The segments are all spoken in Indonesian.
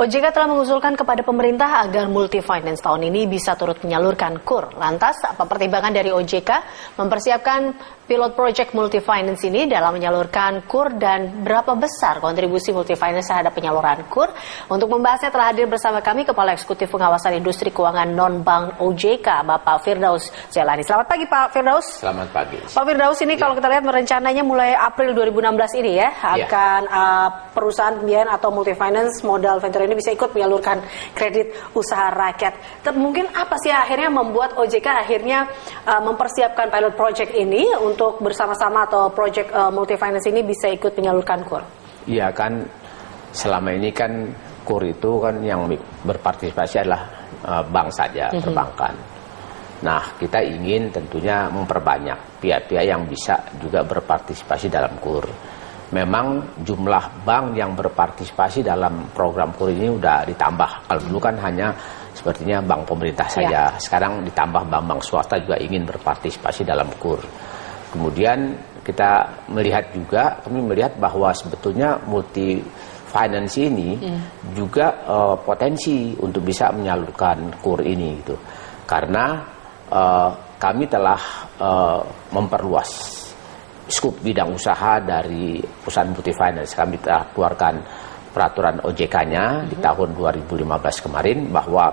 OJK telah mengusulkan kepada pemerintah agar Multi Finance tahun ini bisa turut menyalurkan KUR. Lantas, apa pertimbangan dari OJK mempersiapkan pilot project Multi Finance ini dalam menyalurkan KUR dan berapa besar kontribusi Multi Finance terhadap penyaluran KUR? Untuk membahasnya telah hadir bersama kami Kepala Eksekutif Pengawasan Industri Keuangan Non-Bank OJK, Bapak Firdaus Jelani. Selamat pagi Pak Firdaus. Selamat pagi. Pak Firdaus, ini kalau kita lihat rencananya mulai April 2016 ini ya, akan perusahaan pembiayaan atau Multi Finance modal venture ini bisa ikut menyalurkan kredit usaha rakyat. Mungkin apa sih akhirnya membuat OJK akhirnya mempersiapkan pilot project ini untuk bersama-sama atau project Multi Finance ini bisa ikut menyalurkan KUR? Iya kan, selama ini kan KUR itu kan yang berpartisipasi adalah bank saja, perbankan. Nah, kita ingin tentunya memperbanyak pihak-pihak yang bisa juga berpartisipasi dalam KUR. Memang jumlah bank yang berpartisipasi dalam program KUR ini udah ditambah. Kalau dulu kan hanya sepertinya bank pemerintah saja. Sekarang ditambah bank-bank swasta juga ingin berpartisipasi dalam KUR. Kemudian kita melihat juga, kami melihat bahwa sebetulnya Multi Finance ini juga potensi untuk bisa menyalurkan KUR ini gitu. Karena kami telah memperluas skup bidang usaha dari perusahaan Multi Finance. Kami telah keluarkan peraturan OJK-nya di tahun 2015 kemarin bahwa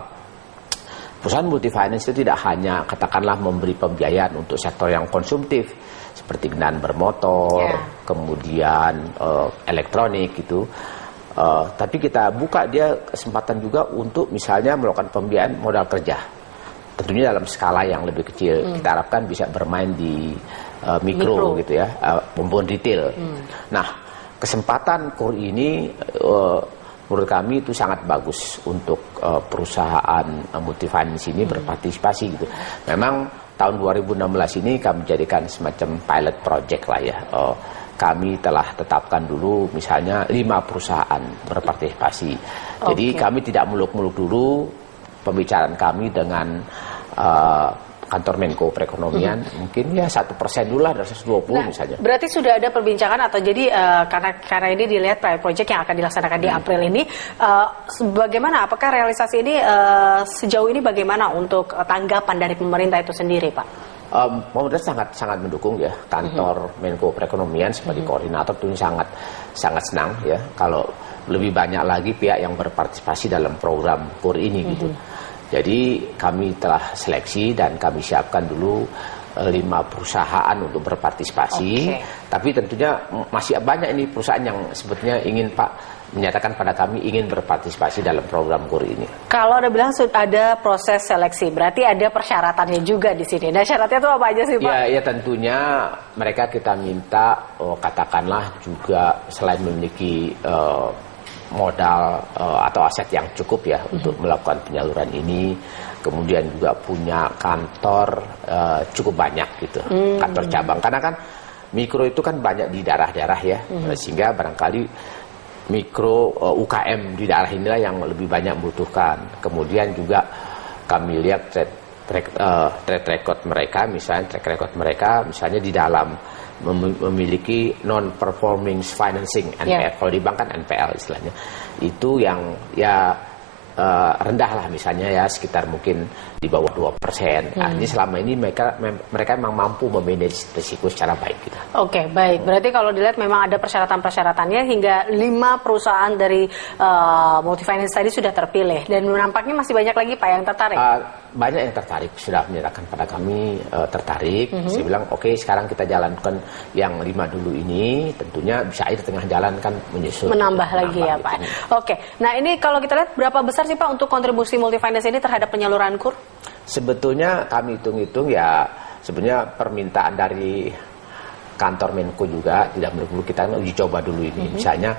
perusahaan Multi Finance itu tidak hanya katakanlah memberi pembiayaan untuk sektor yang konsumtif seperti kendaraan bermotor, kemudian elektronik gitu. Tapi kita buka dia kesempatan juga untuk misalnya melakukan pembiayaan modal kerja. Tentunya dalam skala yang lebih kecil. Kita harapkan bisa bermain di mikro gitu ya, maupun retail. Nah, kesempatan KUR ini menurut kami itu sangat bagus untuk perusahaan Multi Finance ini berpartisipasi gitu. Memang tahun 2016 ini kami jadikan semacam pilot project lah ya. Kami telah tetapkan dulu misalnya 5 perusahaan berpartisipasi. Jadi kami tidak muluk-muluk dulu pembicaraan kami dengan kantor Menko Perekonomian, mungkin ya 1% dulu lah dari 120 misalnya. Berarti sudah ada perbincangan atau jadi karena ini dilihat pilot project yang akan dilaksanakan di April ini, bagaimana? Apakah realisasi ini sejauh ini bagaimana untuk tanggapan dari pemerintah itu sendiri, Pak? Pemerintah sangat mendukung ya, kantor Menko Perekonomian sebagai koordinator itu sangat senang ya kalau lebih banyak lagi pihak yang berpartisipasi dalam program KUR ini gitu. Jadi kami telah seleksi dan kami siapkan dulu 5 perusahaan untuk berpartisipasi. Tapi tentunya masih banyak ini perusahaan yang sebetulnya ingin menyatakan pada kami ingin berpartisipasi dalam program KUR ini. Kalau Anda bilang ada proses seleksi, berarti ada persyaratannya juga di sini. Nah, syaratnya itu apa aja sih, Pak? Ya tentunya mereka kita minta katakanlah juga selain memiliki modal atau aset yang cukup ya untuk melakukan penyaluran ini, kemudian juga punya kantor cukup banyak gitu, kantor cabang, karena kan mikro itu kan banyak di daerah-daerah ya, sehingga barangkali mikro UKM di daerah inilah yang lebih banyak membutuhkan. Kemudian juga kami lihat track record mereka misalnya di dalam memiliki non-performing financing NPL. Kalau di bank kan NPL istilahnya. Itu yang ya rendah lah misalnya ya, sekitar mungkin di bawah 2%. Nah, ini selama ini mereka memang mampu memanage risiko secara baik gitu. Oke, baik. Berarti kalau dilihat memang ada persyaratan-persyaratannya hingga 5 perusahaan dari Multi Finance tadi sudah terpilih, dan nampaknya masih banyak lagi Pak yang tertarik. Banyak yang tertarik, sudah menyatakan pada kami tertarik. Saya bilang oke, sekarang kita jalankan yang 5 dulu ini, tentunya bisa di tengah jalan kan menyusul. Menambah lagi ya Pak. Oke, nah ini kalau kita lihat berapa besar sih Pak untuk kontribusi Multi Finance ini terhadap penyaluran KUR? Sebetulnya kami hitung-hitung ya, sebenarnya permintaan dari kantor Menko juga tidak perlu kita uji coba dulu ini. Misalnya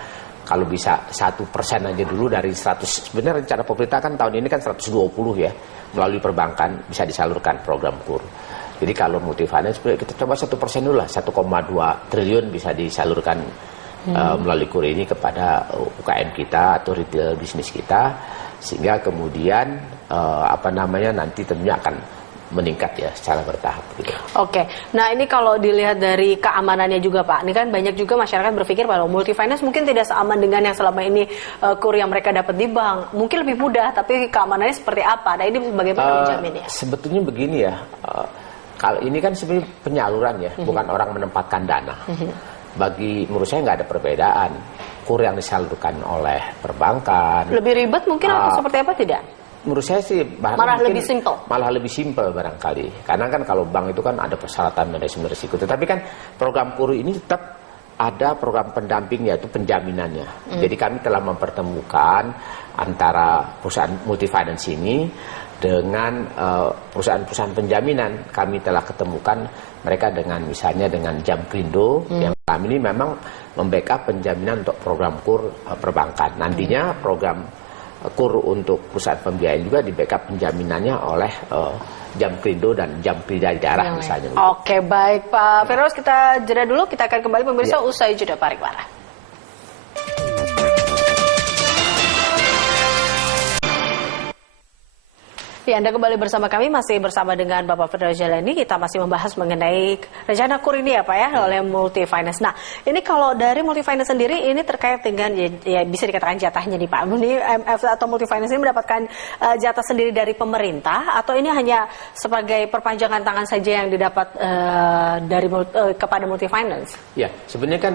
kalau bisa 1% aja dulu dari 100. Sebenarnya rencana pemerintah kan tahun ini kan 120 ya, melalui perbankan bisa disalurkan program KUR. Jadi kalau Multi Finance kita coba 1% dulu lah, 1,2 triliun bisa disalurkan melalui KUR ini kepada UKM kita atau retail bisnis kita, sehingga kemudian nanti tentunya akan meningkat ya secara bertahap gitu. Oke, nah ini kalau dilihat dari keamanannya juga Pak, ini kan banyak juga masyarakat berpikir bahwa multifinance mungkin tidak seaman dengan yang selama ini kur yang mereka dapat di bank. Mungkin lebih mudah, tapi keamanannya seperti apa? Nah ini bagaimana menjaminnya? Sebetulnya begini ya, kalau ini kan sebenarnya penyaluran ya, bukan orang menempatkan dana. Menurut saya nggak ada perbedaan. Kur yang disalurkan oleh perbankan. Lebih ribet mungkin atau seperti apa tidak? Menurut saya sih malah lebih simpel. Malah lebih simpel barangkali. Karena kan kalau bank itu kan ada persyaratan manajemen risiko. Tetapi kan program kur ini tetap ada program pendamping yaitu penjaminannya. Jadi kami telah mempertemukan antara perusahaan multifinance ini dengan perusahaan-perusahaan penjaminan. Kami telah ketemukan mereka dengan misalnya dengan Jamkrindo yang kami ini memang membackup penjaminan untuk program kur perbankan. Nantinya program kur untuk perusahaan pembiayaan juga di backup penjaminannya oleh Jamkrindo dan Jamkrida daerah misalnya. Oke, baik Pak Firdaus, kita jeda dulu, kita akan kembali pemirsa usai jeda pariwara. Ya, Anda kembali bersama kami, masih bersama dengan Bapak Firdaus Jalani. Kita masih membahas mengenai rencana kur ini ya Pak ya, oleh multifinance. Nah, ini kalau dari multifinance sendiri, ini terkait dengan, ya bisa dikatakan jatahnya nih Pak. Ini MF atau multifinance ini mendapatkan jatah sendiri dari pemerintah, atau ini hanya sebagai perpanjangan tangan saja yang didapat kepada multifinance? Ya, sebenarnya kan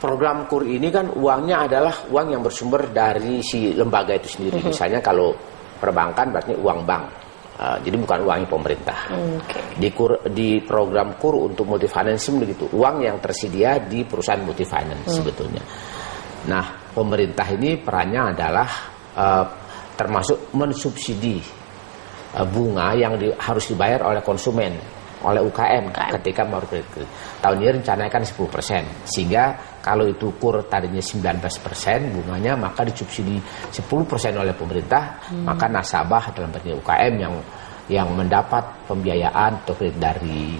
program kur ini kan uangnya adalah uang yang bersumber dari si lembaga itu sendiri. Misalnya kalau perbankan berarti uang bank, jadi bukan uangnya pemerintah. Di program kur untuk multifinance begitu, uang yang tersedia di perusahaan multifinance sebetulnya. Nah, pemerintah ini perannya adalah termasuk mensubsidi bunga yang harus dibayar oleh konsumen, oleh UKM ketika mau kredit. Tahun ini rencananya kan 10%, sehingga kalau itu kur tadinya 19% bunganya, maka disubsidi 10% oleh pemerintah, maka nasabah dalam arti UKM yang mendapat pembiayaan atau kredit dari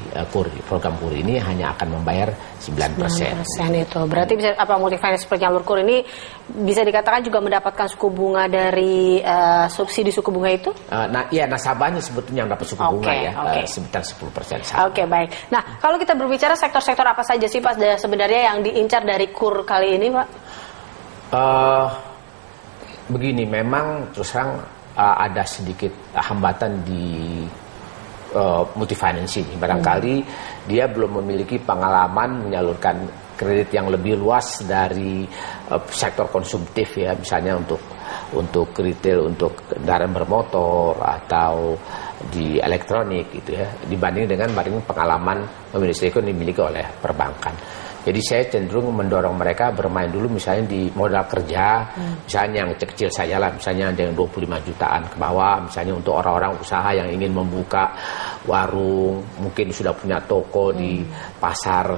program kur ini hanya akan membayar 9%. 9% itu. Berarti bisa multifinance penyalur kur ini bisa dikatakan juga mendapatkan suku bunga dari subsidi suku bunga itu? Nasabahnya sebetulnya yang dapat suku bunga sekitar 10%. Oke, baik. Nah, kalau kita berbicara sektor-sektor apa saja sih Pak sebenarnya yang diincar dari kur kali ini Pak? Begini, memang terus terang ada sedikit hambatan di multifinance ini. Barangkali dia belum memiliki pengalaman menyalurkan kredit yang lebih luas dari sektor konsumtif ya, misalnya untuk retail, untuk kendaraan bermotor atau di elektronik gitu ya, dibanding dengan pengalaman memiliki risiko yang dimiliki oleh perbankan. Jadi saya cenderung mendorong mereka bermain dulu misalnya di modal kerja, misalnya yang kecil saja lah, misalnya ada yang 25 jutaan ke bawah, misalnya untuk orang-orang usaha yang ingin membuka warung, mungkin sudah punya toko di pasar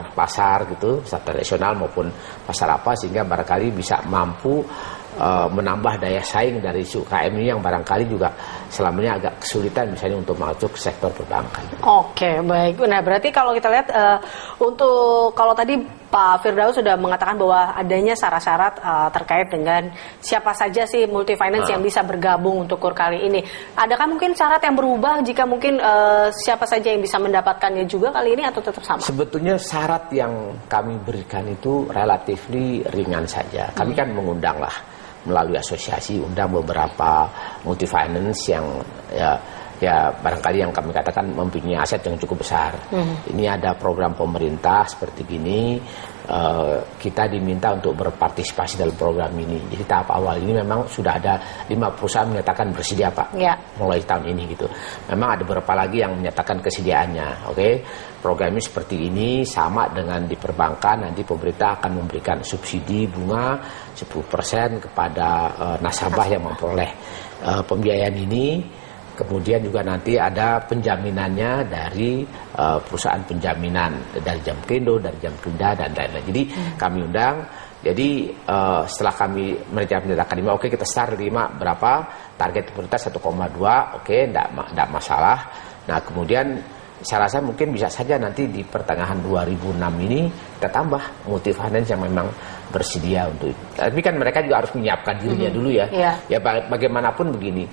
gitu, pasar tradisional maupun pasar apa, sehingga barangkali bisa mampu menambah daya saing dari UKM ini yang barangkali juga selama ini agak kesulitan misalnya untuk masuk ke sektor perbankan. Oke, baik. Nah, berarti kalau kita lihat kalau tadi Pak Firdaus sudah mengatakan bahwa adanya syarat-syarat terkait dengan siapa saja sih multifinance yang bisa bergabung untuk kur kali ini. Adakah mungkin syarat yang berubah jika mungkin siapa saja yang bisa mendapatkannya juga kali ini atau tetap sama? Sebetulnya syarat yang kami berikan itu relatif ringan saja. Kami kan mengundang lah melalui asosiasi, undang beberapa multifinance yang ya barangkali yang kami katakan mempunyai aset yang cukup besar. Ini ada program pemerintah seperti gini, kita diminta untuk berpartisipasi dalam program ini. Jadi tahap awal ini memang sudah ada 5 perusahaan menyatakan bersedia Pak, mulai tahun ini gitu. Memang ada beberapa lagi yang menyatakan kesediaannya. Program ini seperti ini, sama dengan di perbankan, nanti pemerintah akan memberikan subsidi bunga 10% kepada nasabah yang memperoleh pembiayaan ini. Kemudian juga nanti ada penjaminannya dari perusahaan penjaminan dari Jamkrindo, dari Jamkrida dan lain-lain. Jadi kami undang. Jadi setelah kami mereka menyatakan 5, kita start 5 berapa, target pemerintah 1,2, enggak masalah. Nah kemudian saya rasa mungkin bisa saja nanti di pertengahan 2006 ini kita tambah multifinance yang memang bersedia untuk itu. Tapi kan mereka juga harus menyiapkan dirinya dulu ya. Ya bagaimanapun begini.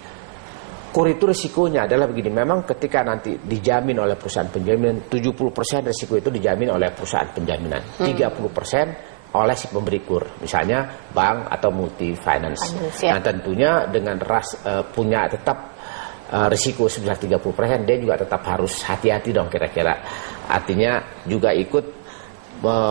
KUR itu risikonya adalah begini, memang ketika nanti dijamin oleh perusahaan penjaminan, 70% risiko itu dijamin oleh perusahaan penjaminan, 30% oleh si pemberi KUR, misalnya bank atau multi finance. Nah tentunya dengan punya tetap risiko sebesar 30%, dia juga tetap harus hati-hati dong kira-kira. Artinya juga ikut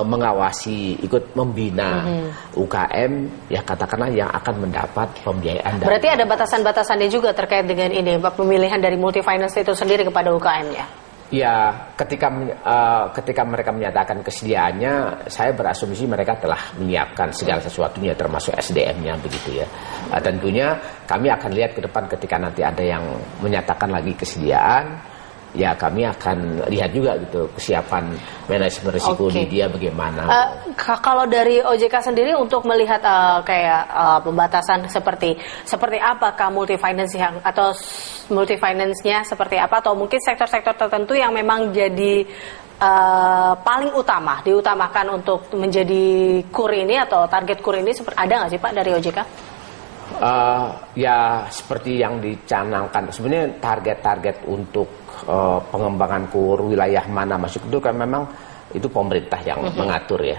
mengawasi, ikut membina UKM, ya katakanlah yang akan mendapat pembiayaan. Berarti ada batasan-batasannya juga terkait dengan ini, pemilihan dari multi finance itu sendiri kepada UKM-nya? Ya, ketika mereka menyatakan kesediaannya, saya berasumsi mereka telah menyiapkan segala sesuatunya, termasuk SDM-nya begitu ya. Tentunya kami akan lihat ke depan ketika nanti ada yang menyatakan lagi kesediaan. Ya kami akan lihat juga gitu kesiapan manajemen risiko di dia bagaimana. Kalau dari OJK sendiri untuk melihat pembatasan seperti apakah multi finance atau multi finance-nya seperti apa, atau mungkin sektor-sektor tertentu yang memang jadi paling diutamakan untuk menjadi KUR ini atau target KUR ini, ada nggak sih Pak dari OJK? Ya seperti yang dicanangkan sebenarnya target-target untuk pengembangan KUR wilayah mana masuk itu kan memang itu pemerintah yang mengatur ya.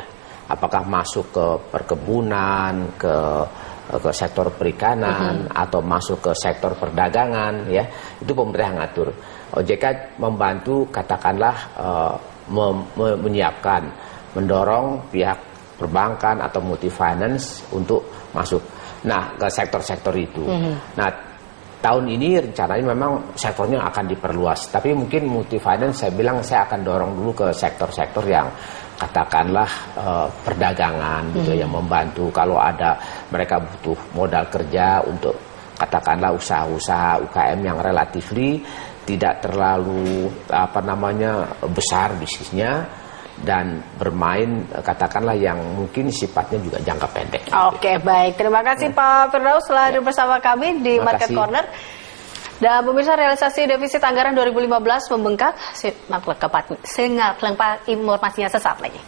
Apakah masuk ke perkebunan, ke sektor perikanan atau masuk ke sektor perdagangan ya, itu pemerintah yang ngatur. OJK membantu katakanlah menyiapkan, mendorong pihak perbankan atau multi finance untuk masuk ke sektor-sektor itu. Nah tahun ini rencananya memang sektornya akan diperluas, tapi mungkin multi finance saya bilang saya akan dorong dulu ke sektor-sektor yang katakanlah perdagangan gitu, yang membantu kalau ada mereka butuh modal kerja untuk katakanlah usaha-usaha UKM yang relatifly tidak terlalu besar bisnisnya dan bermain katakanlah yang mungkin sifatnya juga jangka pendek. Oke, baik. Terima kasih Pak Firdaus telah hadir bersama kami di Market Corner. Dan pemirsa, realisasi defisit anggaran 2015 membengkak. Simak lengkap informasinya sesaat lagi.